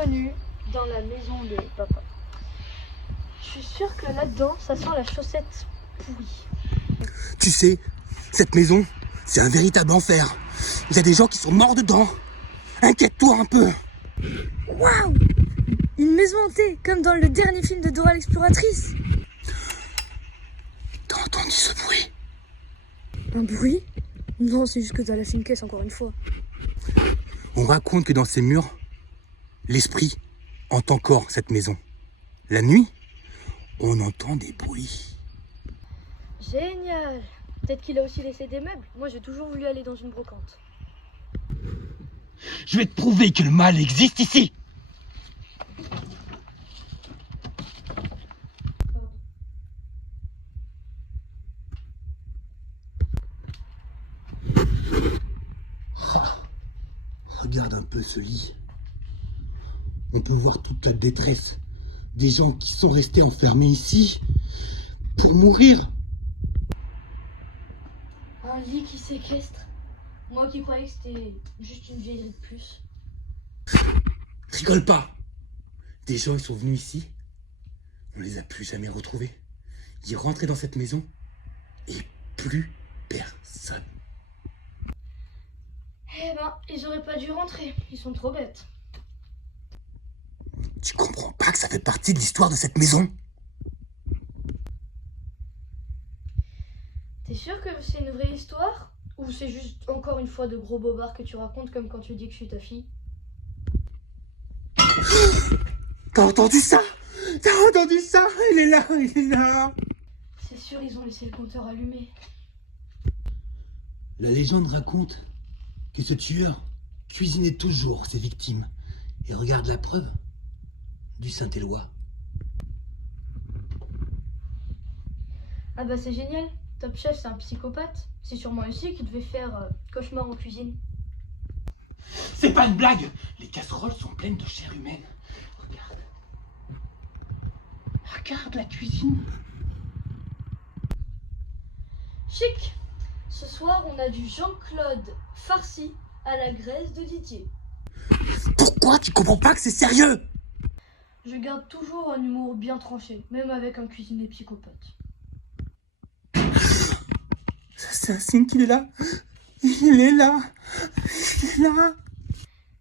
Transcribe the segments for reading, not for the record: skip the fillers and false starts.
bienvenue dans la maison de papa. Je suis sûre que là-dedans, ça sent la chaussette pourrie. Tu sais, cette maison, c'est un véritable enfer. Il y a des gens qui sont morts dedans. Inquiète-toi un peu. Waouh! Une maison hantée, comme dans le dernier film de Dora l'exploratrice. T'as entendu ce bruit? Un bruit? Non, c'est juste que t'as lâché une caisse encore une fois. On raconte que dans ces murs, l'esprit hante encore cette maison. La nuit, on entend des bruits. Génial! Peut-être qu'il a aussi laissé des meubles. Moi, j'ai toujours voulu aller dans une brocante. Je vais te prouver que le mal existe ici. Regarde un peu ce lit. On peut voir toute la détresse des gens qui sont restés enfermés ici pour mourir. Un lit qui séquestre. Moi qui croyais que c'était juste une vieillerie de plus. Rigole pas. Des gens ils sont venus ici. On les a plus jamais retrouvés. Ils rentraient dans cette maison et plus personne. Eh ben, ils auraient pas dû rentrer. Ils sont trop bêtes. Tu comprends pas que ça fait partie de l'histoire de cette maison? T'es sûr que c'est une vraie histoire? Ou c'est juste encore une fois de gros bobards que tu racontes comme quand tu dis que je suis ta fille? T'as entendu ça? T'as entendu ça? Il est là, il est là. C'est sûr, ils ont laissé le compteur allumé. La légende raconte que ce tueur cuisinait toujours ses victimes. Et regarde la preuve du Saint-Éloi. Ah bah c'est génial. Top Chef, c'est un psychopathe. C'est sûrement ici qu'il devait faire cauchemar en cuisine. C'est pas une blague. Les casseroles sont pleines de chair humaine. Regarde. Regarde la cuisine. Chic! Ce soir, on a du Jean-Claude farci à la graisse de Didier. Pourquoi tu comprends pas que c'est sérieux? Je garde toujours un humour bien tranché, même avec un cuisinier psychopathe. Ça, c'est un signe qu'il est là. Il est là. Il est là.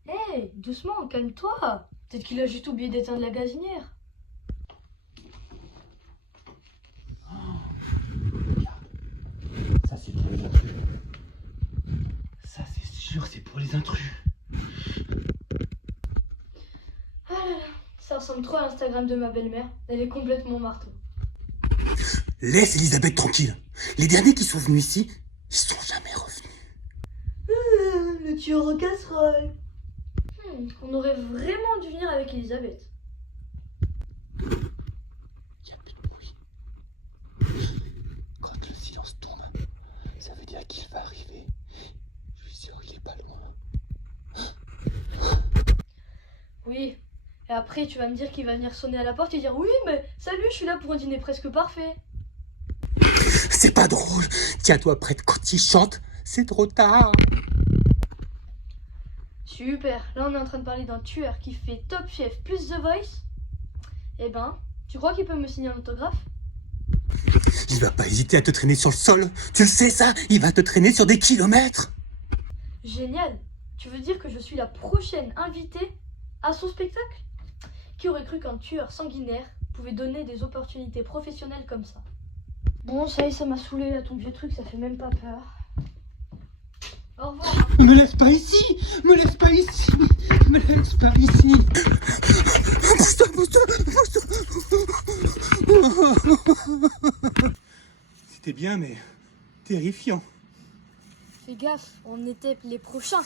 Hé, doucement, calme-toi. Peut-être qu'il a juste oublié d'éteindre la gazinière. Ça, c'est pour les intrus. Ça, c'est sûr, c'est pour les intrus. Ah là là, ça ressemble trop à l'Instagram de ma belle-mère. Elle est complètement marteau. Laisse Elisabeth tranquille. Les derniers qui sont venus ici, ils sont jamais revenus. Le tueur aux casseroles. On aurait vraiment dû venir avec Elisabeth. Il n'y a plus de bruit. Quand le silence tombe, ça veut dire qu'il va arriver. Je suis sûr qu'il est pas loin. Oui. Et après, tu vas me dire qu'il va venir sonner à la porte et dire oui, mais salut, je suis là pour un dîner presque parfait. C'est pas drôle. Tiens-toi prête quand il chante. C'est trop tard. Super. Là, on est en train de parler d'un tueur qui fait Top Chef plus The Voice. Eh ben, tu crois qu'il peut me signer un autographe? Il va pas hésiter à te traîner sur le sol. Tu le sais ça? Il va te traîner sur des kilomètres. Génial. Tu veux dire que je suis la prochaine invitée à son spectacle? Qui aurait cru qu'un tueur sanguinaire pouvait donner des opportunités professionnelles comme ça? Bon, ça y est, ça m'a saoulé là, ton vieux truc, ça fait même pas peur. Au revoir. Me laisse pas ici. Me laisse pas ici. Me laisse pas ici. Pousse-toi, pousse-toi, pousse-toi. C'était bien, mais terrifiant. Fais gaffe, on était les prochains.